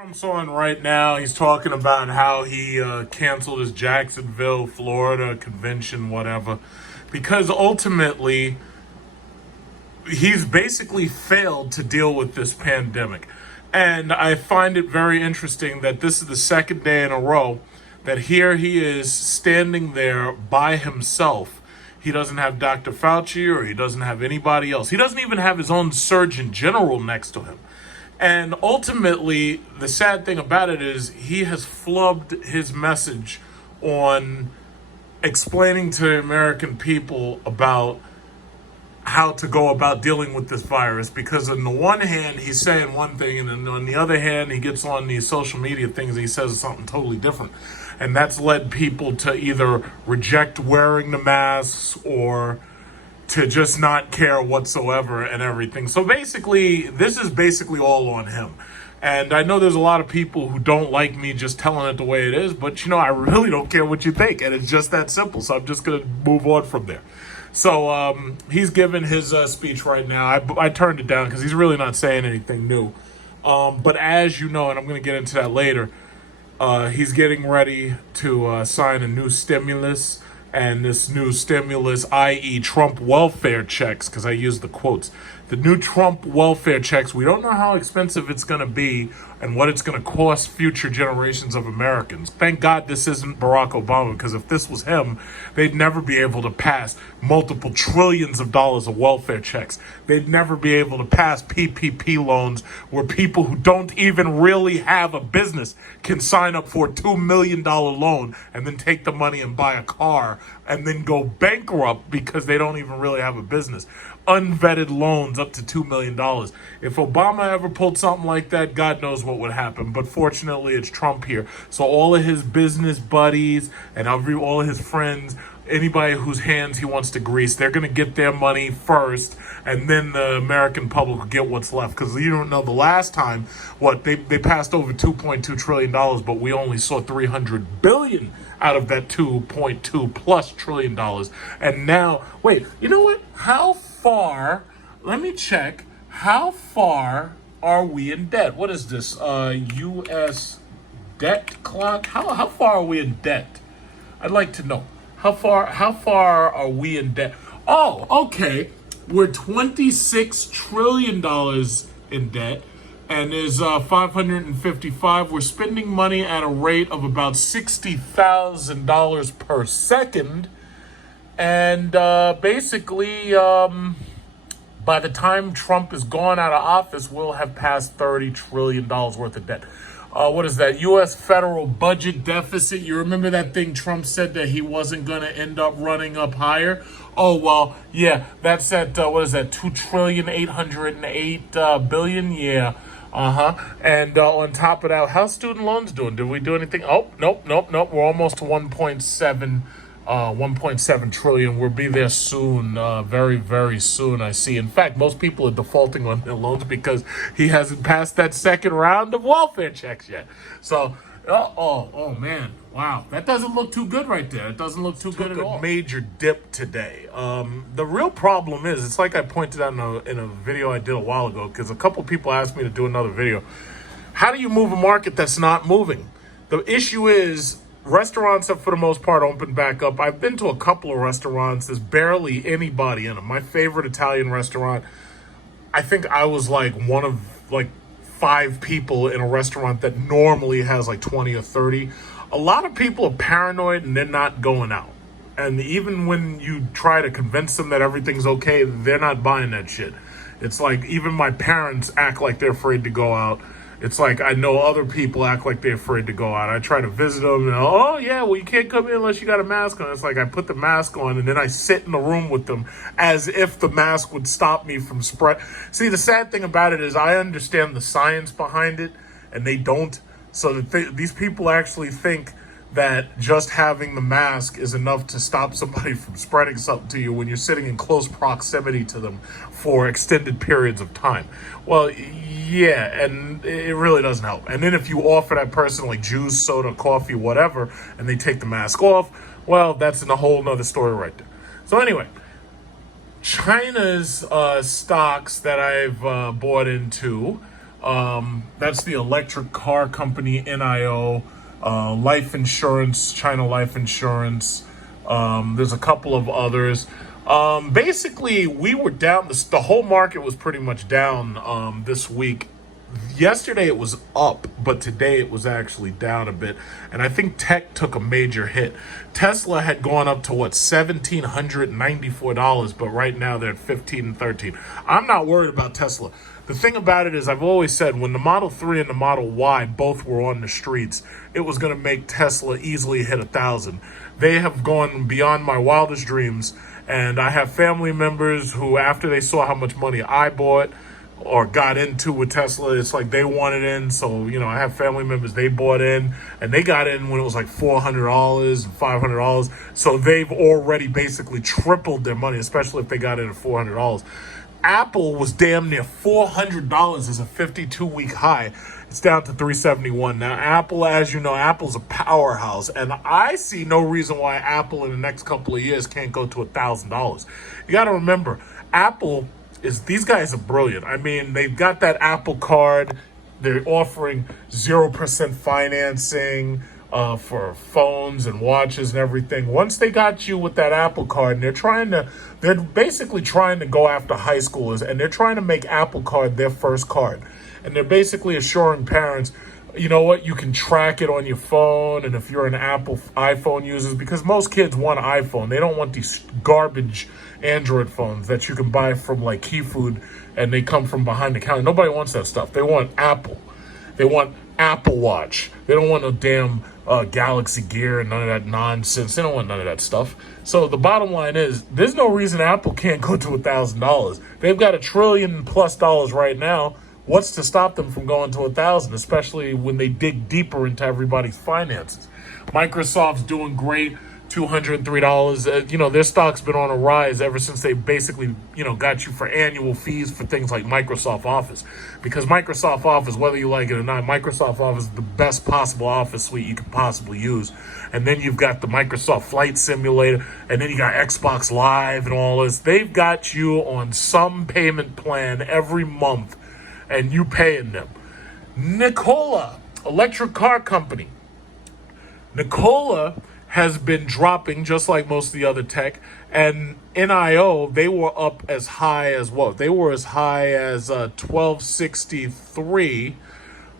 Trump's on right now. He's talking about how he canceled his Jacksonville, Florida convention, whatever, because ultimately he's basically failed to deal with this pandemic. And I find it very interesting that this is the second day in a row that here he is standing there by himself. He doesn't have Dr. Fauci or he doesn't have anybody else. He doesn't even have his own Surgeon General next to him. And ultimately, the sad thing about it is he has flubbed his message on explaining to the American people about how to go about dealing with this virus. Because on the one hand, he's saying one thing, and then on the other hand, he gets on these social media things and he says something totally different. And that's led people to either reject wearing the masks or to just not care whatsoever and everything. So basically, this is basically all on him. And I know there's a lot of people who don't like me just telling it the way it is, but I really don't care what you think. And it's just that simple. So I'm just going to move on from there. So he's giving his speech right now. I turned it down because he's really not saying anything new. But as you know, and I'm going to get into that later, he's getting ready to sign a new stimulus. And this new stimulus, i.e. Trump welfare checks, because I use the quotes. The new Trump welfare checks, we don't know how expensive it's going to be and what it's going to cost future generations of Americans. Thank God this isn't Barack Obama, because if this was him, they'd never be able to pass multiple trillions of dollars of welfare checks. They'd never be able to pass PPP loans where people who don't even really have a business can sign up for a $2 million loan and then take the money and buy a car and then go bankrupt because they don't even really have a business. Unvetted loans up to $2 million. If Obama ever pulled something like that, God knows what would happen. But fortunately, it's Trump here. So all of his business buddies and all of his friends, anybody whose hands he wants to grease, they're going to get their money first, and then the American public will get what's left. Because you don't know, the last time, they passed over $2.2 trillion, but we only saw $300 billion out of that 2.2 plus trillion dollars. And now, wait, you know what? How far, let me check, how far are we in debt? What is this, U.S. debt clock? How far are we in debt? I'd like to know. How far are we in debt? Oh, okay. We're $26 trillion in debt, and there's 555. We're spending money at a rate of about $60,000 per second. And basically, by the time Trump is gone out of office, we'll have passed $30 trillion worth of debt. What is that? U.S. federal budget deficit. You remember that thing Trump said that he wasn't going to end up running up higher? Oh, well, yeah, that's at, what is that, $2,808 billion? Yeah. And on top of that, how's student loans doing? Did we do anything? Oh, nope. We're almost to 1.7 trillion. We'll be there soon, very, very soon, I see. In fact, most people are defaulting on their loans because he hasn't passed that second round of welfare checks yet. So, oh man, wow. That doesn't look too good right there. It doesn't look too good at all. Major dip today. The real problem is, it's like I pointed out in a video I did a while ago, because a couple people asked me to do another video. How do you move a market that's not moving? The issue is, restaurants have, for the most part, opened back up. I've been to a couple of restaurants. There's barely anybody in them. My favorite Italian restaurant, I think I was like one of 5 people in a restaurant that normally has like 20 or 30. A lot of people are paranoid and they're not going out. And even when you try to convince them that everything's okay, they're not buying that shit. It's like even my parents act like they're afraid to go out. It's like I know other people act like they're afraid to go out. I try to visit them and, oh, yeah, well, you can't come in unless you got a mask on. It's like I put the mask on and then I sit in the room with them as if the mask would stop me from spread. See, the sad thing about it is I understand the science behind it and they don't. So that these people actually think that just having the mask is enough to stop somebody from spreading something to you when you're sitting in close proximity to them for extended periods of time. Well, yeah, and it really doesn't help. And then if you offer that person like juice, soda, coffee, whatever, and they take the mask off, well, that's a whole nother story right there. So anyway, China's stocks that I've bought into That's the electric car company, NIO, life insurance, China Life Insurance. There's a couple of others. Basically, we were down. The whole market was pretty much down this week. Yesterday it was up, but today it was actually down a bit. And I think tech took a major hit. Tesla had gone up to what, $1,794, but right now they're at 15 and 13. I'm not worried about Tesla. The thing about it is, I've always said when the Model 3 and the Model Y both were on the streets, it was going to make Tesla easily hit 1,000. They have gone beyond my wildest dreams, and I have family members who, after they saw how much money I bought or got into with Tesla, it's like they wanted in. So, I have family members, they bought in, and they got in when it was like $400 and $500. So they've already basically tripled their money, especially if they got in at $400. Apple was damn near $400 as a 52-week high. It's down to $371. Now, Apple, as you know, Apple's a powerhouse, and I see no reason why Apple in the next couple of years can't go to $1,000. You got to remember, these guys are brilliant. I mean, they've got that Apple Card. They're offering 0% financing for phones and watches and everything. Once they got you with that Apple Card, and they're basically trying to go after high schoolers, and they're trying to make Apple Card their first card. And they're basically assuring parents, you know what, you can track it on your phone, and if you're an iPhone user, because most kids want an iPhone. They don't want these garbage Android phones that you can buy from like Key Food, and they come from behind the counter. Nobody wants that stuff. They want Apple. They want Apple Watch. They don't want no damn Galaxy Gear and none of that nonsense. They don't want none of that stuff. So the bottom line is, there's no reason Apple can't go to $1,000. They've got $1 trillion+ right now. What's to stop them from going to 1,000, especially when they dig deeper into everybody's finances? Microsoft's doing great, $203. Their stock's been on a rise ever since they basically, got you for annual fees for things like Microsoft Office. Because Microsoft Office, whether you like it or not, Microsoft Office is the best possible office suite you could possibly use. And then you've got the Microsoft Flight Simulator, and then you got Xbox Live and all this. They've got you on some payment plan every month, and you paying them. Nikola, electric car company. Nikola has been dropping just like most of the other tech, and NIO, they were up as high as what? They were as high as 1263.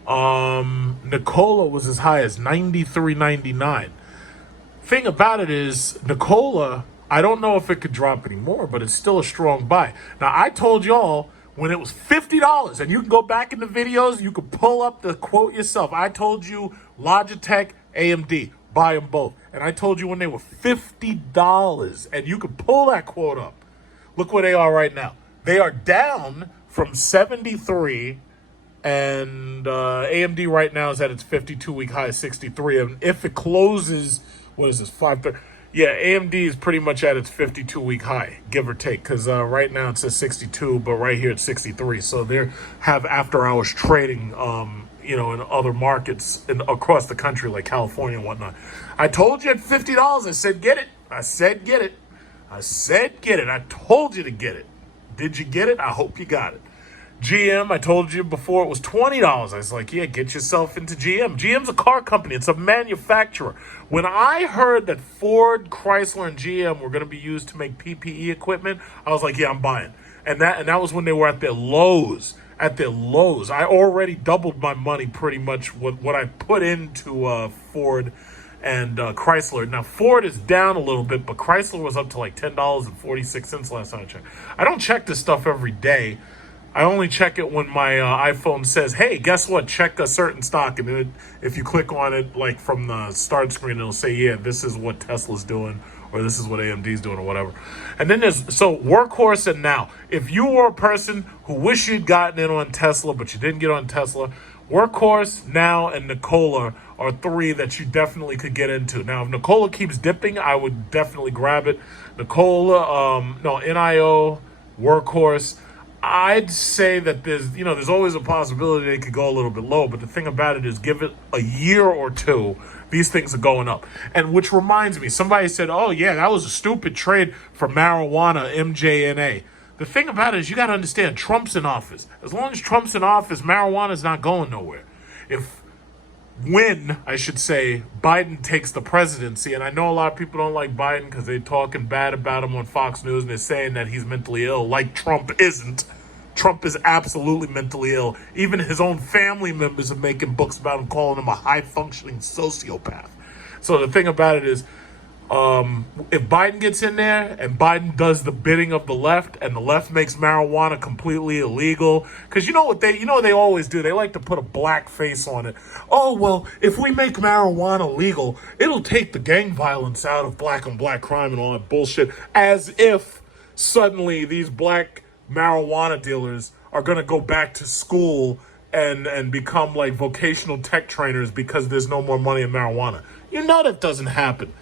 Nikola was as high as 93.99. Thing about it is, Nikola, I don't know if it could drop anymore, but it's still a strong buy. Now, I told y'all when it was $50, and you can go back in the videos, you can pull up the quote yourself. I told you Logitech, AMD, buy them both. And I told you when they were $50, and you can pull that quote up. Look where they are right now. They are down from 73, and AMD right now is at its 52-week high, 63. And if it closes, what is this, 530? Yeah, AMD is pretty much at its 52-week high, give or take, because right now it says 62, but right here it's 63. So they have after-hours trading, in other markets across the country like California and whatnot. I told you at $50. I said get it. I said get it. I said get it. I told you to get it. Did you get it? I hope you got it. GM, I told you before it was $20. I was like, yeah, get yourself into GM. GM's a car company. It's a manufacturer. When I heard that Ford, Chrysler, and GM were going to be used to make PPE equipment, I was like, yeah, I'm buying. And that was when they were at their lows. At their lows. I already doubled my money pretty much what I put into Ford and Chrysler. Now, Ford is down a little bit, but Chrysler was up to like $10.46 last time I checked. I don't check this stuff every day. I only check it when my iPhone says, hey, guess what? Check a certain stock. And if you click on it, like from the start screen, it'll say, yeah, this is what Tesla's doing, or this is what AMD's doing, or whatever. And then so Workhorse and Now. If you were a person who wish you'd gotten in on Tesla, but you didn't get on Tesla, Workhorse, Now, and Nikola are three that you definitely could get into. Now, if Nikola keeps dipping, I would definitely grab it. NIO, Workhorse. I'd say that there's always a possibility they could go a little bit low, but the thing about it is, give it a year or two, these things are going up. And which reminds me, somebody said, oh yeah, that was a stupid trade for marijuana, MJNA. the thing about it is you got to understand Trump's in office. As long as Trump's in office, marijuana's not going nowhere. When, I should say, Biden takes the presidency, and I know a lot of people don't like Biden because they're talking bad about him on Fox News and they're saying that he's mentally ill, like Trump isn't. Trump is absolutely mentally ill. Even his own family members are making books about him, calling him a high-functioning sociopath. So the thing about it is, if Biden gets in there and Biden does the bidding of the left and the left makes marijuana completely illegal, because you know what they always do? They like to put a black face on it. Oh, well, if we make marijuana legal, it'll take the gang violence out of black on black crime and all that bullshit, as if suddenly these black marijuana dealers are going to go back to school and become like vocational tech trainers because there's no more money in marijuana. You know that doesn't happen.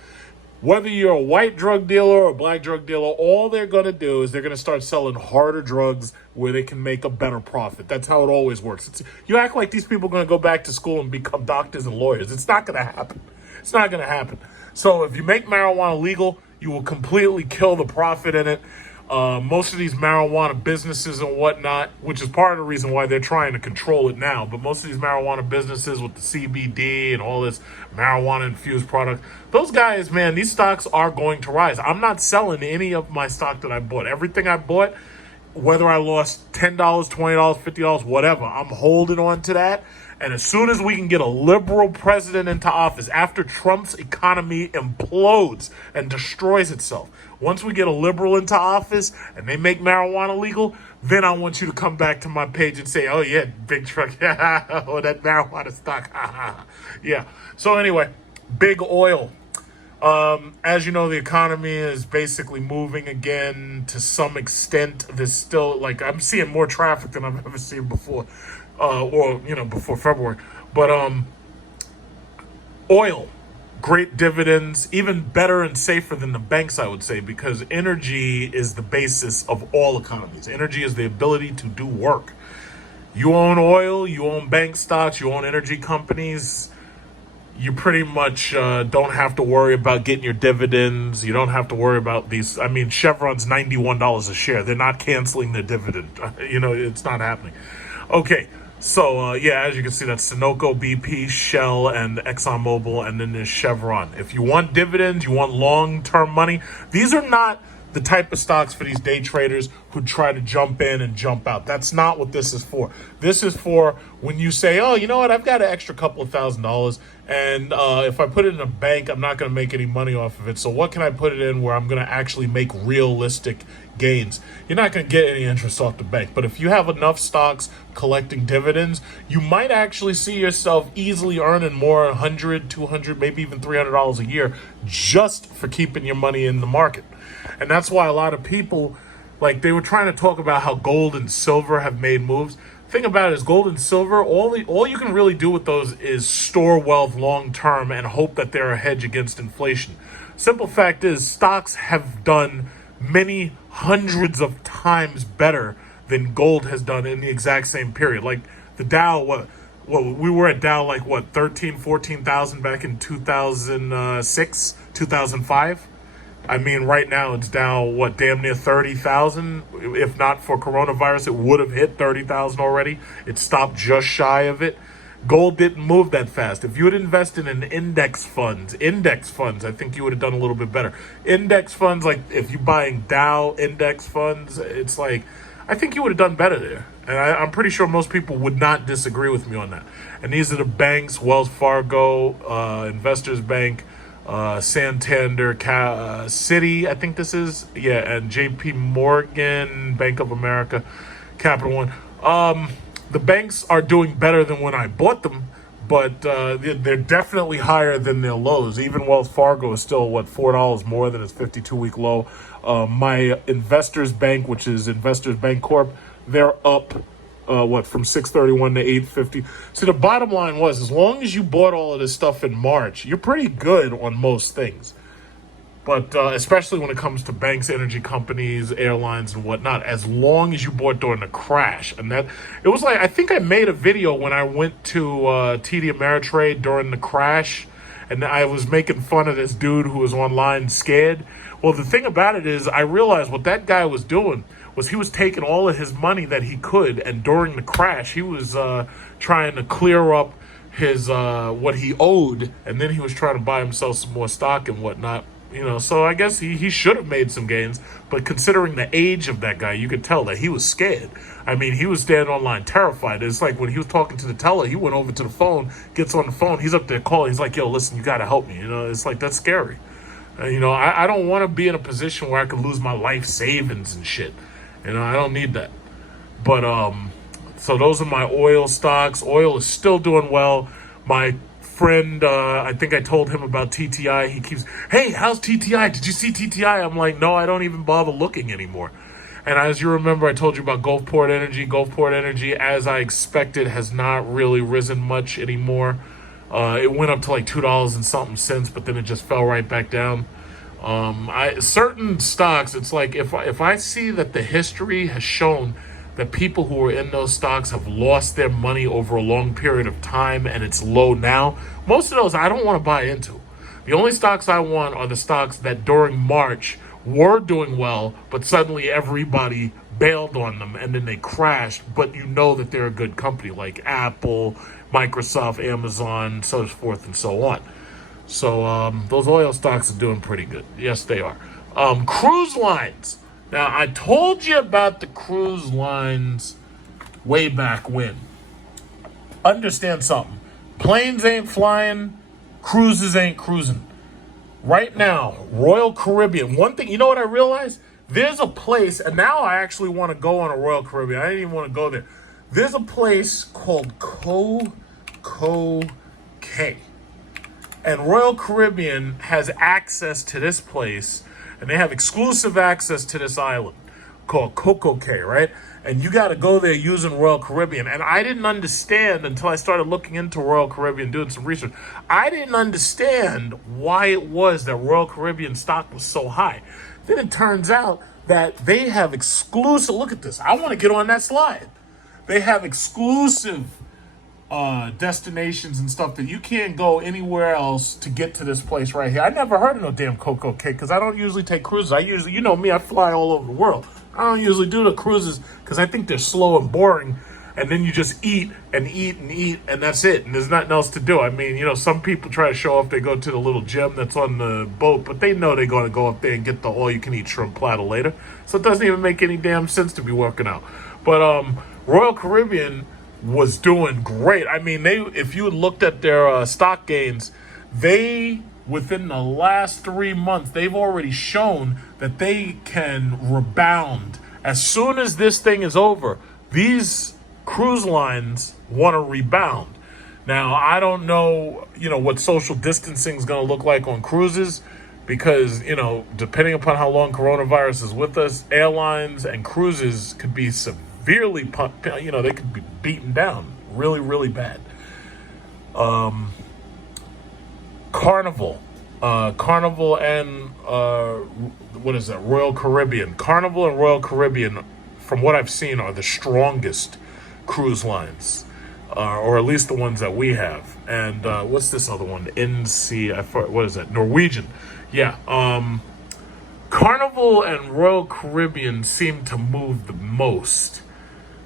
Whether you're a white drug dealer or a black drug dealer, all they're going to do is they're going to start selling harder drugs where they can make a better profit. That's how it always works. You act like these people are going to go back to school and become doctors and lawyers. It's not going to happen. It's not going to happen. So if you make marijuana legal, you will completely kill the profit in it. Most of these marijuana businesses and whatnot, which is part of the reason why they're trying to control it now, but most of these marijuana businesses with the CBD and all this marijuana-infused product, those guys, man, these stocks are going to rise. I'm not selling any of my stock that I bought. Everything I bought, whether I lost $10, $20, $50, whatever, I'm holding on to that. And as soon as we can get a liberal president into office, after Trump's economy implodes and destroys itself, once we get a liberal into office and they make marijuana legal, then I want you to come back to my page and say, oh, yeah, big truck. Oh, that marijuana stock. Yeah. So anyway, big oil. As you know, the economy is basically moving again to some extent. There's still, like, I'm seeing more traffic than I've ever seen before. Before February. But oil, great dividends, even better and safer than the banks, I would say, because energy is the basis of all economies. Energy is the ability to do work. You own oil, you own bank stocks, you own energy companies. You pretty much don't have to worry about getting your dividends. You don't have to worry about these. I mean, Chevron's $91 a share. They're not canceling their dividend. It's not happening. Okay. So, as you can see, that's Sunoco, BP, Shell, and ExxonMobil, and then there's Chevron. If you want dividends, you want long-term money, these are not the type of stocks for these day traders who try to jump in and jump out. That's not what this is for. This is for when you say, oh, you know what, I've got an extra couple of $1,000, and if I put it in a bank, I'm not going to make any money off of it. So what can I put it in where I'm going to actually make realistic gains? You're not going to get any interest off the bank. But if you have enough stocks collecting dividends, you might actually see yourself easily earning more, $100, $200, maybe even $300 a year just for keeping your money in the market. And that's why a lot of people, like, they were trying to talk about how gold and silver have made moves. Thing about it is gold and silver, all you can really do with those is store wealth long term and hope that they're a hedge against inflation. Simple fact is, stocks have done many hundreds of times better than gold has done in the exact same period. Like the Dow, we were at Dow 14,000 back in 2006, 2005. I mean, right now it's Dow, damn near 30,000. If not for coronavirus, it would have hit 30,000 already. It stopped just shy of it. Gold didn't move that fast. If you had invested in index funds, I think you would have done a little bit better. Index funds, like if you're buying Dow index funds, it's like, I think you would have done better there. And I'm pretty sure most people would not disagree with me on that. And these are the banks: Wells Fargo, Investors Bank, Santander, Citi, I think this is, and JP Morgan, Bank of America, Capital One. The banks are doing better than when I bought them, but they're definitely higher than their lows. Even Wells Fargo is still, $4 more than its 52-week low. My Investors Bank, which is Investors Bank Corp, they're up, from 631 to 850. So the bottom line was, as long as you bought all of this stuff in March, you're pretty good on most things. But especially when it comes to banks, energy companies, airlines, and whatnot, as long as you bought during the crash. And that, it was like, I think I made a video when I went to TD Ameritrade during the crash, and I was making fun of this dude who was online scared. Well, the thing about it is, I realized what that guy was doing was he was taking all of his money that he could, and during the crash, he was trying to clear up his what he owed, and then he was trying to buy himself some more stock and whatnot. So I guess he should have made some gains, but considering the age of that guy, you could tell that he was scared. I mean, he was standing online terrified. It's like when he was talking to the teller, he went over to the phone, gets on the phone, he's up there calling, he's like, yo, listen, you got to help me. It's like, that's scary. I don't want to be in a position where I could lose my life savings and shit. I don't need that. But, so those are my oil stocks. Oil is still doing well. My friend, I think I told him about TTI. He keeps, hey, how's TTI? Did you see TTI? I'm like, no, I don't even bother looking anymore. And as you remember, I told you about Gulfport Energy. Gulfport Energy, as I expected, has not really risen much anymore. It went up to like $2 and something cents, but then it just fell right back down. Certain stocks, it's like if I see that the history has shown that people who are in those stocks have lost their money over a long period of time and it's low now, most of those I don't want to buy into. The only stocks I want are the stocks that during March were doing well, but suddenly everybody bailed on them and then they crashed, but that they're a good company like Apple, Microsoft, Amazon, so forth and so on. So those oil stocks are doing pretty good. Yes, they are. Cruise lines. Now, I told you about the cruise lines way back when. Understand something. Planes ain't flying. Cruises ain't cruising. Right now, Royal Caribbean. One thing, you know what I realized? There's a place, and now I actually want to go on a Royal Caribbean. I didn't even want to go there. There's a place called K. And Royal Caribbean has access to this place, and they have exclusive access to this island called Coco Cay, right? And you got to go there using Royal Caribbean. And I didn't understand until I started looking into Royal Caribbean, doing some research. I didn't understand why it was that Royal Caribbean stock was so high. Then it turns out that they have exclusive, look at this. I want to get on that slide. They have exclusive destinations and stuff that you can't go anywhere else to get to this place right here. I never heard of no damn Coco Cay because I don't usually take cruises. I usually, you know me, I fly all over the world. I don't usually do the cruises because I think they're slow and boring, and then you just eat and eat and eat and that's it, and there's nothing else to do. I mean, some people try to show off they go to the little gym that's on the boat, but they know they're going to go up there and get the all-you-can-eat shrimp platter later, so it doesn't even make any damn sense to be working out. But Royal Caribbean was doing great. I mean, if you had looked at their stock gains, within the last 3 months, they've already shown that they can rebound. As soon as this thing is over, these cruise lines want to rebound. Now, I don't know, what social distancing is going to look like on cruises because, depending upon how long coronavirus is with us, airlines and cruises could be severely, they could be beaten down really, really bad. Carnival and what is that? Royal Caribbean. Carnival and Royal Caribbean, from what I've seen, are the strongest cruise lines, or at least the ones that we have. And what's this other one? What is that? Norwegian. Yeah. Carnival and Royal Caribbean seem to move the most.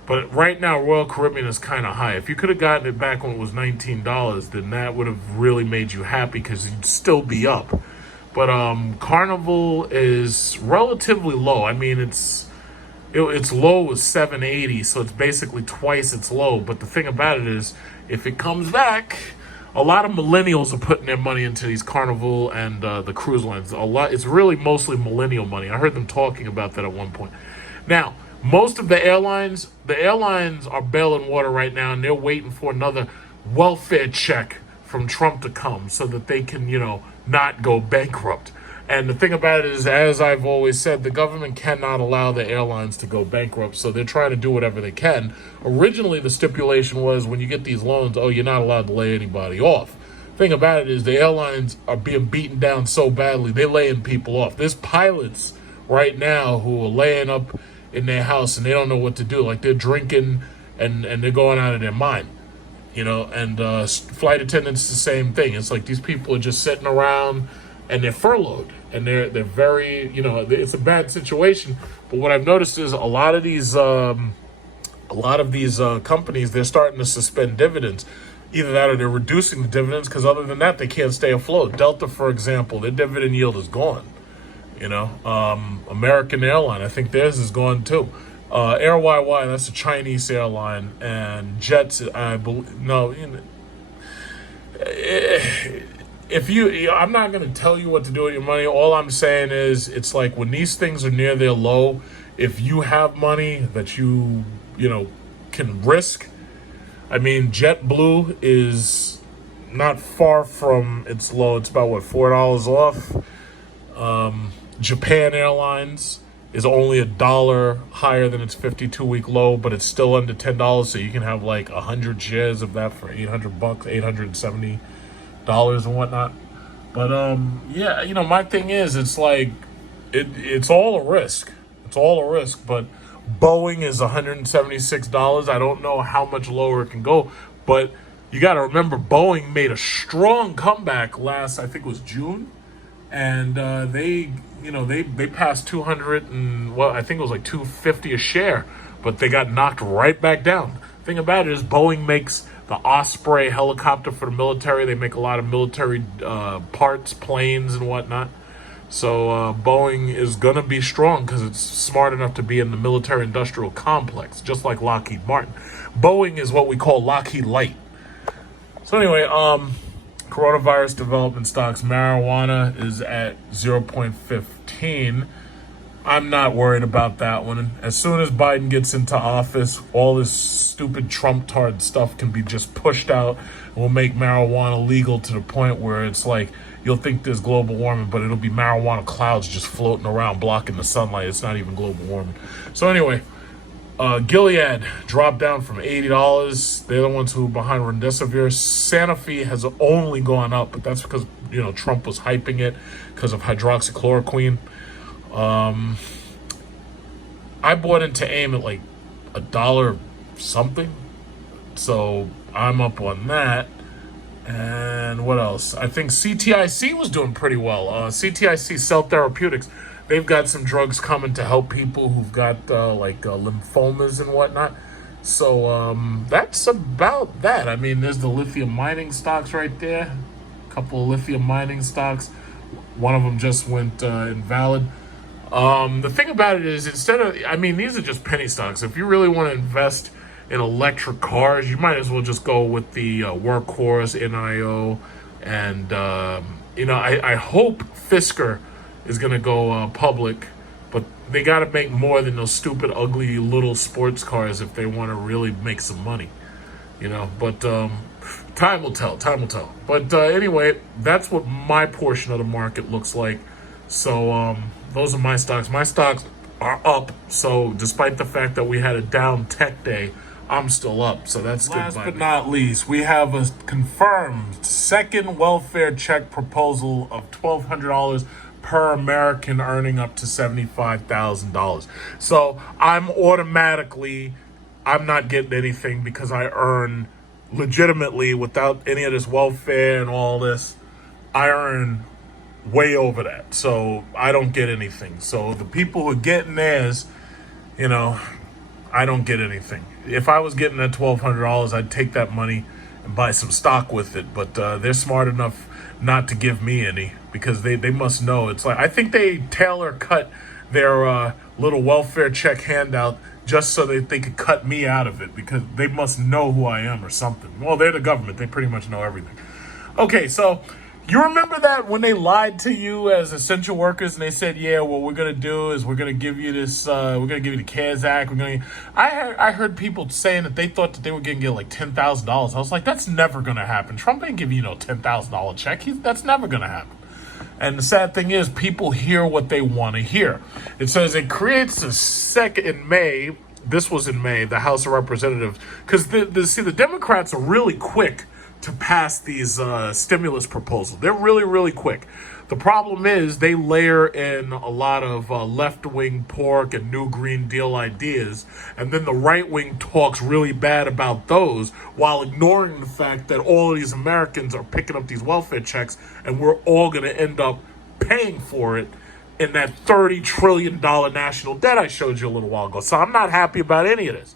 But right now, Royal Caribbean is kind of high. If you could have gotten it back when it was $19, then that would have really made you happy because you'd still be up. But Carnival is relatively low. I mean, its low is $7.80, so it's basically twice its low. But the thing about it is, if it comes back, a lot of millennials are putting their money into these Carnival and the cruise lines. It's really mostly millennial money. I heard them talking about that at one point. Now, most of the airlines are bailing water right now, and they're waiting for another welfare check from Trump to come so that they can, not go bankrupt. And the thing about it is, as I've always said, the government cannot allow the airlines to go bankrupt, so they're trying to do whatever they can. Originally, the stipulation was when you get these loans, you're not allowed to lay anybody off. Thing about it is the airlines are being beaten down so badly, they're laying people off. There's pilots right now who are laying up in their house and they don't know what to do. Like, they're drinking and they're going out of their mind, and flight attendants, the same thing. It's like these people are just sitting around and they're furloughed, and they're very, it's a bad situation. But what I've noticed is a lot of these companies, they're starting to suspend dividends. Either that or they're reducing the dividends, because other than that, they can't stay afloat. Delta, for example, their dividend yield is gone. American Airline, I think theirs is gone too. Air YY, that's a Chinese airline, and Jets, I believe, no, I'm not going to tell you what to do with your money. All I'm saying is, it's like when these things are near their low, if you have money that you can risk. I mean, JetBlue is not far from its low. It's about, $4 off. Japan Airlines is only $1 higher than its 52-week low, but it's still under $10. So you can have like 100 shares of that for $800, $870 and whatnot. But my thing is, it's like it's all a risk. It's all a risk, but Boeing is $176. I don't know how much lower it can go, but you got to remember, Boeing made a strong comeback last, I think it was June, and they passed 200 and I think it was like 250 a share, but they got knocked right back down. The thing about it is, Boeing makes the Osprey helicopter for the military. They make a lot of military parts, planes, and whatnot. So Boeing is going to be strong because it's smart enough to be in the military-industrial complex, just like Lockheed Martin. Boeing is what we call Lockheed Light. So anyway, coronavirus development stocks. Marijuana is at 0.15. I'm not worried about that one. As soon as Biden gets into office, all this stupid Trump-tard stuff can be just pushed out. We'll make marijuana legal to the point where it's like, you'll think there's global warming, but it'll be marijuana clouds just floating around, blocking the sunlight. It's not even global warming. So anyway, Gilead dropped down from $80. They're the ones who are behind Remdesivir. Sanofi has only gone up, but that's because, Trump was hyping it because of hydroxychloroquine. I bought into AIM at like $1 something. So I'm up on that. And what else? I think CTIC was doing pretty well. CTIC, Cell Therapeutics, they've got some drugs coming to help people who've got lymphomas and whatnot. So that's about that. I mean, there's the lithium mining stocks right there. A couple of lithium mining stocks. One of them just went invalid. The thing about it is, these are just penny stocks. If you really want to invest in electric cars, you might as well just go with the Workhorse, NIO, and I hope Fisker is going to go public, but they got to make more than those stupid, ugly little sports cars if they want to really make some money, But time will tell. But anyway, that's what my portion of the market looks like. So those are my stocks. My stocks are up. So despite the fact that we had a down tech day, I'm still up, so that's good. Last but not least, we have a confirmed second welfare check proposal of $1,200 per American earning up to $75,000. So I'm not getting anything because I earn legitimately, without any of this welfare and all this, I earn way over that. So I don't get anything. So the people who are getting theirs, I don't get anything. If I was getting that $1,200, I'd take that money and buy some stock with it. But they're smart enough not to give me any, because they must know. It's like, I think they tailor cut their little welfare check handout just so that they could cut me out of it, because they must know who I am or something. Well, they're the government. They pretty much know everything. Okay, so you remember that when they lied to you as essential workers and they said, yeah, what we're going to do is we're going to give you this, we're going to give you the CARES Act. I heard people saying that they thought that they were going to get like $10,000. I was like, that's never going to happen. Trump ain't giving you no $10,000 check. That's never going to happen. And the sad thing is, people hear what they want to hear. It says it creates a second in May. This was in May, the House of Representatives, because the Democrats are really quick to pass these stimulus proposals. They're really, really quick. The problem is they layer in a lot of left-wing pork and New Green Deal ideas, and then the right wing talks really bad about those while ignoring the fact that all of these Americans are picking up these welfare checks, and we're all going to end up paying for it in that $30 trillion national debt I showed you a little while ago. So I'm not happy about any of this.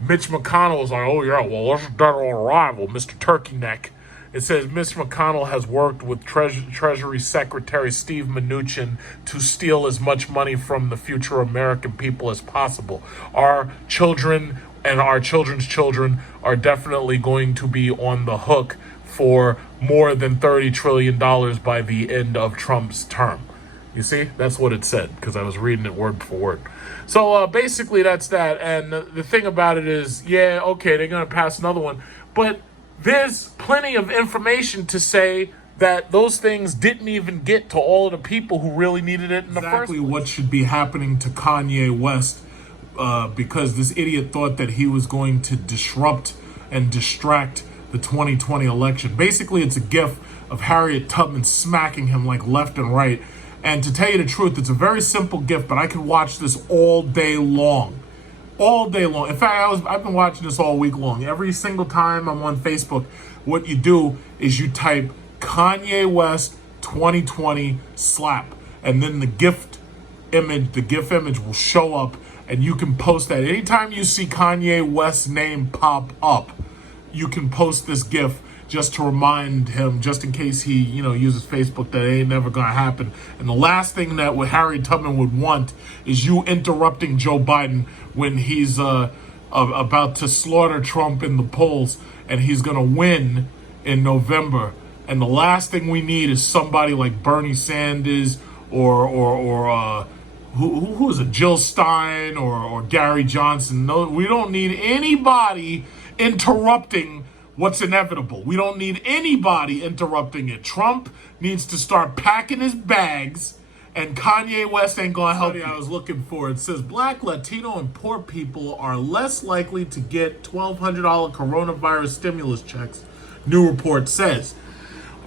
Mitch McConnell was like, oh, yeah, well, this is dead on arrival, Mr. Turkey Neck. It says Mitch McConnell has worked with Treasury Secretary Steve Mnuchin to steal as much money from the future American people as possible. Our children and our children's children are definitely going to be on the hook for more than $30 trillion by the end of Trump's term. You see, that's what it said, because I was reading it word for word. So basically that's that. And the thing about it is, yeah, okay, they're going to pass another one. But there's plenty of information to say that those things didn't even get to all of the people who really needed it in the first place. Exactly what should be happening to Kanye West, because this idiot thought that he was going to disrupt and distract the 2020 election. Basically, it's a gif of Harriet Tubman smacking him like left and right. And to tell you the truth, it's a very simple gif, but I could watch this all day long. All day long. In fact, I've been watching this all week long. Every single time I'm on Facebook, what you do is you type Kanye West 2020 slap, and then the GIF image will show up, and you can post that. Anytime you see Kanye West's name pop up, you can post this GIF just to remind him, just in case he, uses Facebook, that it ain't never gonna happen. And the last thing that Harry Tubman would want is you interrupting Joe Biden when he's about to slaughter Trump in the polls, and he's gonna win in November. And the last thing we need is somebody like Bernie Sanders or who is it, Jill Stein or Gary Johnson. No, we don't need anybody interrupting what's inevitable. We don't need anybody interrupting it. Trump needs to start packing his bags, and Kanye West ain't gonna help you. I was looking for, it says Black, Latino, and poor people are less likely to get $1,200 coronavirus stimulus checks, new report says.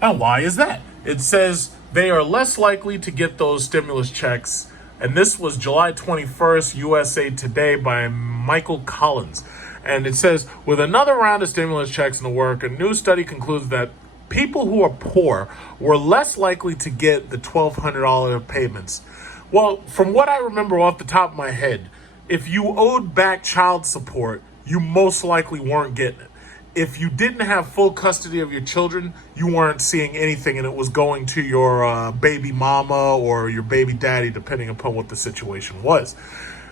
And why is that? It says they are less likely to get those stimulus checks, and this was July 21st, USA Today by Michael Collins. And it says, with another round of stimulus checks in the work, a new study concludes that people who are poor were less likely to get the $1,200 payments. Well, from what I remember off the top of my head, if you owed back child support, you most likely weren't getting it. If you didn't have full custody of your children, you weren't seeing anything, and it was going to your baby mama or your baby daddy, depending upon what the situation was.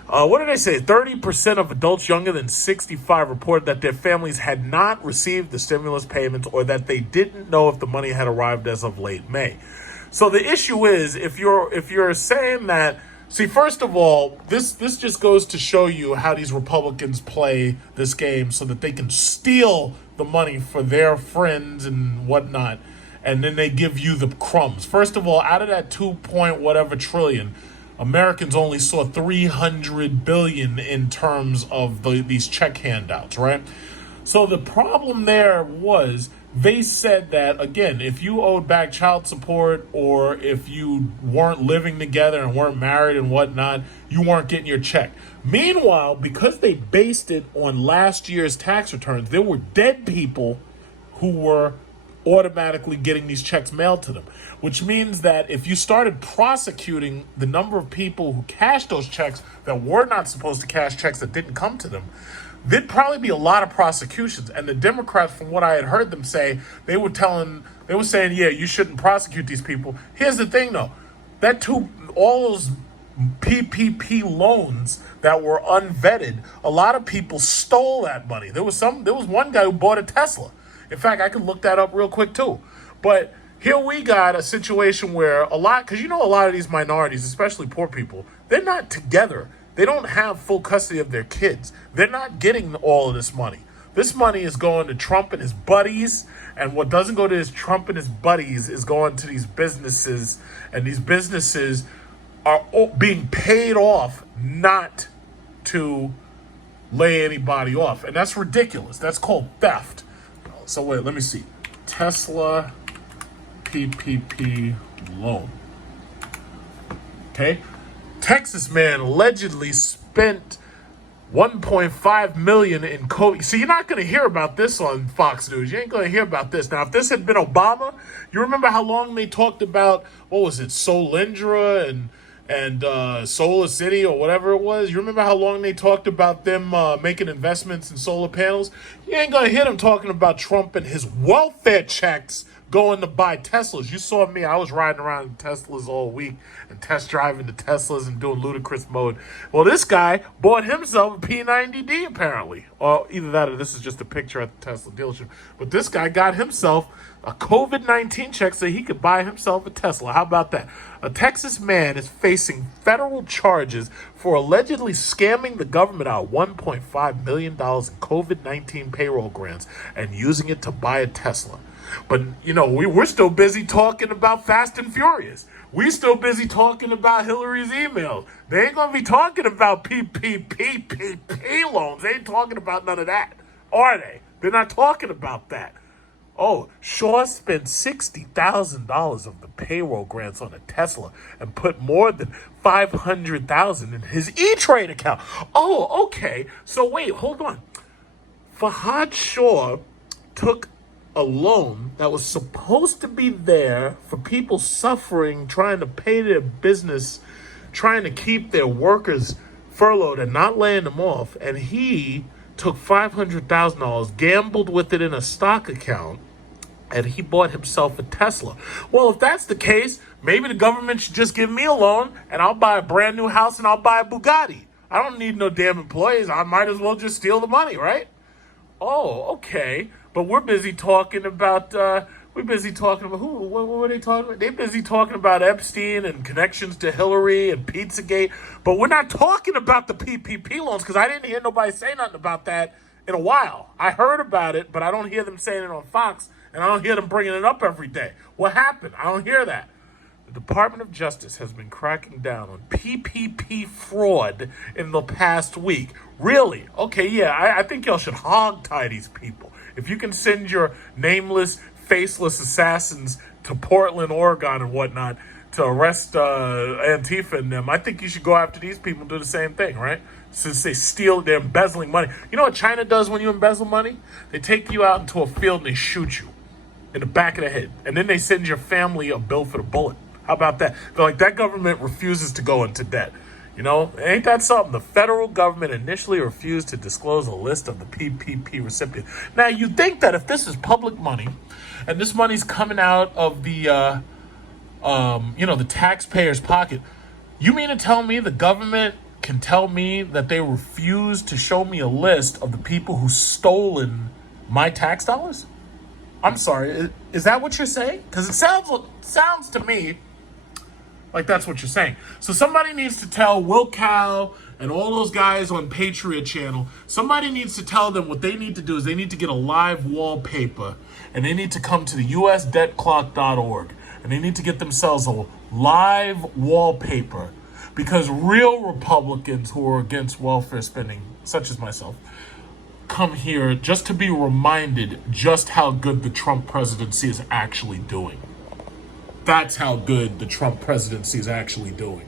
What did I say? 30% of adults younger than 65 reported that their families had not received the stimulus payments, or that they didn't know if the money had arrived as of late May. So the issue is, if you're saying that, see, first of all, this just goes to show you how these Republicans play this game so that they can steal the money for their friends and whatnot, and then they give you the crumbs. First of all, out of that 2 point whatever trillion, Americans only saw $300 billion in terms of these check handouts, right? So the problem there was, they said that, again, if you owed back child support, or if you weren't living together and weren't married and whatnot, you weren't getting your check. Meanwhile, because they based it on last year's tax returns, there were dead people who were automatically getting these checks mailed to them, which means that if you started prosecuting the number of people who cashed those checks that were not supposed to cash checks that didn't come to them, there'd probably be a lot of prosecutions. And the Democrats, from what I had heard them say, they were saying, yeah, you shouldn't prosecute these people. Here's the thing, though. All those PPP loans that were unvetted, a lot of people stole that money. There was one guy who bought a Tesla. In fact, I can look that up real quick, too. But here we got a situation where because a lot of these minorities, especially poor people, they're not together. They don't have full custody of their kids. They're not getting all of this money. This money is going to Trump and his buddies, and what doesn't go to Trump and his buddies is going to these businesses, and these businesses are being paid off not to lay anybody off, and that's ridiculous. That's called theft. So wait, let me see. Tesla PPP loan. Okay. Texas man allegedly spent $1.5 million in COVID. So you're not going to hear about this on Fox News. You ain't going to hear about this. Now, if this had been Obama, You remember how long they talked about, what was it, Solindra and Solar City or whatever it was? You remember how long they talked about them making investments in solar panels? You ain't gonna hear them talking about Trump and his welfare checks going to buy Teslas. You saw me, I was riding around in Teslas all week and test driving the Teslas and doing ludicrous mode. Well, this guy bought himself a P90D apparently. Or either that or this is just a picture at the Tesla dealership. But this guy got himself a COVID-19 check so he could buy himself a Tesla. How about that? A Texas man is facing federal charges for allegedly scamming the government out $1.5 million in COVID-19 payroll grants and using it to buy a Tesla. But, we're still busy talking about Fast and Furious. We still busy talking about Hillary's emails. They ain't going to be talking about PPP loans. They ain't talking about none of that. Are they? They're not talking about that. Oh, Shaw spent $60,000 of the payroll grants on a Tesla and put more than $500,000 in his E-Trade account. Oh, okay. So wait, hold on. Fahad Shaw took a loan that was supposed to be there for people suffering, trying to pay their business, trying to keep their workers furloughed and not laying them off. And he took $500,000, gambled with it in a stock account, and he bought himself a Tesla. Well, if that's the case, maybe the government should just give me a loan and I'll buy a brand new house and I'll buy a Bugatti. I don't need no damn employees. I might as well just steal the money, right? Oh, okay. But we're busy talking about, who? What are they talking about? They're busy talking about Epstein and connections to Hillary and Pizzagate. But we're not talking about the PPP loans because I didn't hear nobody say nothing about that in a while. I heard about it, but I don't hear them saying it on Fox, and I don't hear them bringing it up every day. What happened? I don't hear that. The Department of Justice has been cracking down on PPP fraud in the past week. Really? Okay, yeah, I think y'all should hog-tie these people. If you can send your nameless, faceless assassins to Portland, Oregon and whatnot to arrest Antifa and them, I think you should go after these people and do the same thing, right? Since they're embezzling money. You know what China does when you embezzle money? They take you out into a field and they shoot you in the back of the head. And then they send your family a bill for the bullet. How about that? They're like, that government refuses to go into debt. Ain't that something? The federal government initially refused to disclose a list of the PPP recipients. Now, you think that if this is public money, and this money's coming out of the, the taxpayer's pocket, you mean to tell me the government can tell me that they refuse to show me a list of the people who stolen my tax dollars? I'm sorry, is that what you're saying? Because it sounds to me like that's what you're saying. So somebody needs to tell Will Cow and all those guys on Patriot Channel, somebody needs to tell them what they need to do is they need to get a live wallpaper and they need to come to the usdebtclock.org and they need to get themselves a live wallpaper because real Republicans who are against welfare spending, such as myself, come here just to be reminded just how good the Trump presidency is actually doing. That's how good the Trump presidency is actually doing.